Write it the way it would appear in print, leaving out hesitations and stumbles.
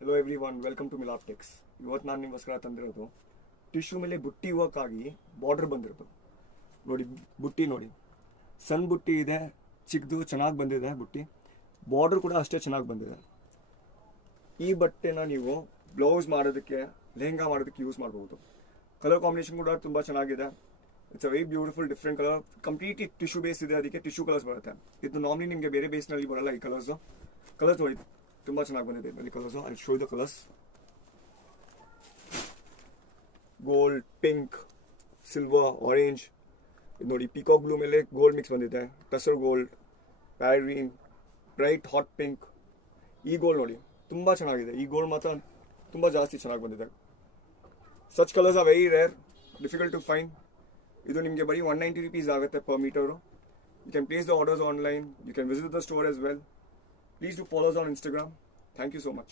Hello everyone, welcome to Milap Tex. ಇವತ್ತು ನಾನು ನಿಮಗೋಸ್ಕರ ತಂದಿರೋದು ಟಿಶ್ಯೂ ಮೇಲೆ ಬುಟ್ಟಿ ವರ್ಕ್ ಆಗಿ ಬಾರ್ಡರ್ ಬಂದಿರೋದು. ನೋಡಿ ಬುಟ್ಟಿ ನೋಡಿ, ಸಣ್ಣ ಬುಟ್ಟಿ ಇದೆ, ಚಿಕ್ಕದು ಚೆನ್ನಾಗಿ ಬಂದಿದೆ ಬುಟ್ಟಿ. ಬಾರ್ಡರ್ ಕೂಡ ಅಷ್ಟೇ ಚೆನ್ನಾಗಿ ಬಂದಿದೆ. ಈ ಬಟ್ಟೆನ ನೀವು ಬ್ಲೌಸ್ ಮಾಡೋದಕ್ಕೆ, ಲೆಹಂಗಾ ಮಾಡೋದಕ್ಕೆ ಯೂಸ್ ಮಾಡ್ಬೋದು. ಕಲರ್ ಕಾಂಬಿನೇಷನ್ ಕೂಡ ತುಂಬ ಚೆನ್ನಾಗಿದೆ. It's a very beautiful different colour. Completely tissue base ಇದೆ, ಅದಕ್ಕೆ ಟಿಶ್ಯೂ ಕಲರ್ಸ್ ಬರುತ್ತೆ. ಇದು ನಾರ್ಮಲಿ ನಿಮಗೆ ಬೇರೆ ಬೇಸ್ನಲ್ಲಿ ಬರಲ್ಲ. ಈ ಕಲರ್ಸ್ ನೋಡಿ ತುಂಬ ಚೆನ್ನಾಗಿ ಬಂದಿದೆ ಇದರಲ್ಲಿ colours. I show the colours: gold, pink, silver, orange. ಇದು ನೋಡಿ ಪೀಕಾಕ್ ಬ್ಲೂ ಮೇಲೆ ಗೋಲ್ಡ್ ಮಿಕ್ಸ್ ಬಂದಿದೆ, tussar gold, parrot green, bright hot pink. ಈ ಗೋಲ್ಡ್ ನೋಡಿ ತುಂಬ ಚೆನ್ನಾಗಿದೆ. ಈ ಗೋಲ್ಡ್ ಮಾತ್ರ ತುಂಬ ಜಾಸ್ತಿ ಚೆನ್ನಾಗಿ ಬಂದಿದೆ. Such colours are very rare, difficult to find. ಇದು ನಿಮಗೆ ಬರೀ 190 rupees ಆಗುತ್ತೆ per metre. You can place the orders online. You can visit the store as well. Please do follow us on Instagram. Thank you so much.